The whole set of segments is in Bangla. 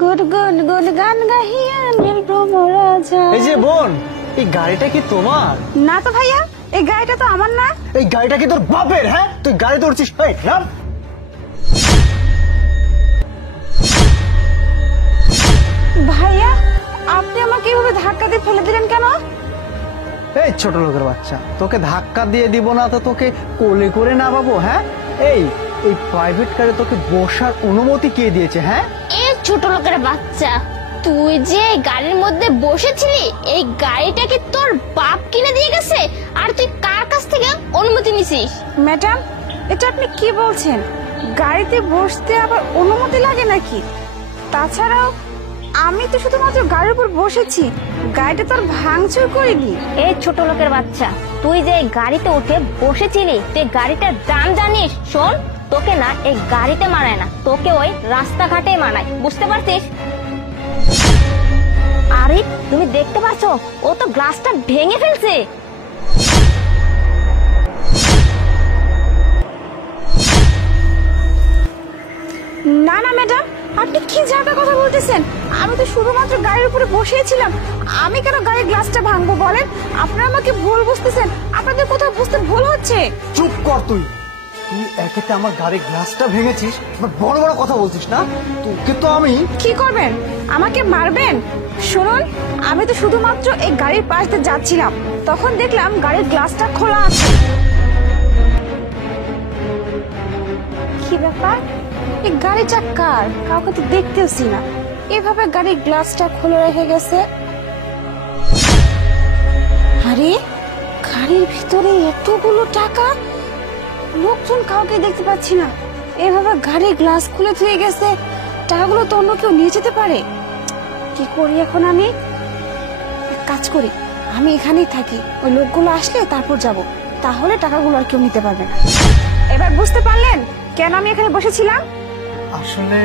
গুড গুড গুড গান গাহিয়া নীল ভ্রমরাজা। এই যে বোন, এই গাড়িটা কি তোমার? না তো ভাইয়া, এই গাড়িটা তো আমার না। এই গাড়িটা কি তোর বাপের? হ্যাঁ, তুই গাড়ি ধরছিস? ভাইয়া, আপনি আমাকে এভাবে ধাক্কা দিয়ে ফেলে দিলেন কেন? এই ছোট লোকের বাচ্চা, তোকে ধাক্কা দিয়ে দিব না তো তোকে কোলে করে নামাবো? হ্যাঁ, এই এই প্রাইভেট কারে তোকে বসার অনুমতি কে দিয়েছে? হ্যাঁ, এই ছোট লোকের বাচ্চা, তুই যে গাড়ির মধ্যে বসেছিলি, এই গাড়িটা কি তোর বাপ কিনে দিয়ে গেছে? আর তুই কার কাছ থেকে অনুমতি নিছিস? ম্যাডাম, এটা আপনি কি বলছেন? গাড়িতে বসতে আবার অনুমতি লাগে নাকি? তাছাড়াও আমি তো শুধুমাত্র গাড়ির উপর বসেছি, গাড়িটা তো আর ভাঙচুর করিনি। এই ছোট লোকের বাচ্চা, তুই যে গাড়িতে উঠে বসেছিলি, তুই গাড়িটার দাম জানিস? শোন, তোকে না এই গাড়িতে মানায় না, তোকে ওই রাস্তাঘাটে মানায়, বুঝতে পারছিস? আরে তুমি দেখতে পাচ্ছ, ও তো গ্লাসটা ভেঙে ফেলছে। না না ম্যাডাম, আপনি কি জায়গা কথা বলতেছেন? আমি তো শুধুমাত্র গাড়ির উপরে বসেছিলাম, আমি কেন গাড়ির গ্লাসটা ভাঙবো বলেন? আপনারা আমাকে ভুল বুঝতেছেন, আপনাদের কোথাও বুঝতে ভুল হচ্ছে। চুপ কর তুই। তুই একেতে আমার গাড়ির গ্লাসটা ভেঙেছিস, বড় বড় কথা বলছিস না? তোকে তো আমি। কি করবেন? আমাকে মারবেন? শুনুন, আমি তো শুধুমাত্র এই গাড়ির পাশ দিয়ে যাচ্ছিলাম, তখন দেখলাম গাড়ির গ্লাসটা খোলা আছে। কি ব্যাপার, এই গাড়িটা কার? কাউকে তো দেখতেওছি না, এভাবে গাড়ির গ্লাসটা খুলে রেখে গেছে। আরে, গাড়ির ভিতরে এতগুলো টাকা, লোকজন কাউকে দেখতে পাচ্ছি না, এভাবে গাড়ির গ্লাস খুলে ধুয়ে গেছে। টাকাগুলো তো অন্য কেউ নিয়ে যেতে পারে। কি করি এখন আমি? এক কাজ করি, আমি এখানেই থাকি, ওই লোকগুলো আসলে তারপর যাব, তাহলে টাকাগুলো আর কেউ নিতে পারবে না। এবার বুঝতে পারলেন কেন আমি এখানে বসেছিলাম? আসলে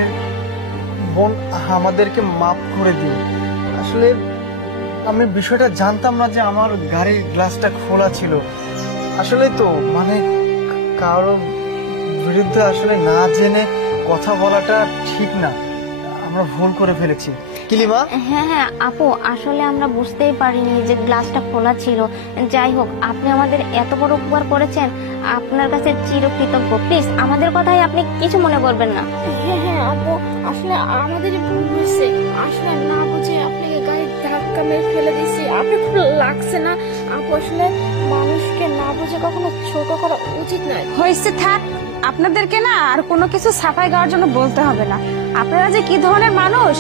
বোন, আমাদেরকে মাফ করে দিন। আসলে আমি বিষয়টা জানতাম না যে আমার গাড়ির গ্লাসটা খোলা ছিল। আসলে তো মানে কারো বিরুদ্ধে আসলে না জেনে কথা বলাটা ঠিক না, আমরা ভুল করে ফেলেছি। কিলিমা? হ্যাঁ হ্যাঁ আপু, আসলে আমরা বুঝতেই পারিনি যে গ্লাসটা খোলা ছিল। যাই হোক, আপনি আমাদের এত বড় উপকার করেছেন, আপনার কাছে চিরকৃতজ্ঞ। প্লিজ আমাদের কথাই আপনি কিছু মনে করবেন না। হ্যাঁ হ্যাঁ আপু, আসলে আমাদের ভুল হয়েছে, আসলে না বুঝে আপনাকে গাড়ির ধাক্কা মেরে ফেলে দিয়েছি। আপনি খুব লাগছে না আপু? আসলে মানুষকে না বুঝে কখনো ছোট করা উচিত নয়। হয়েছে, থাক, আপনাদেরকে না আর কোনো কিছু সাফাই গাওয়ার জন্য বলতে হবে না। আপনারা যে কি ধরনের মানুষ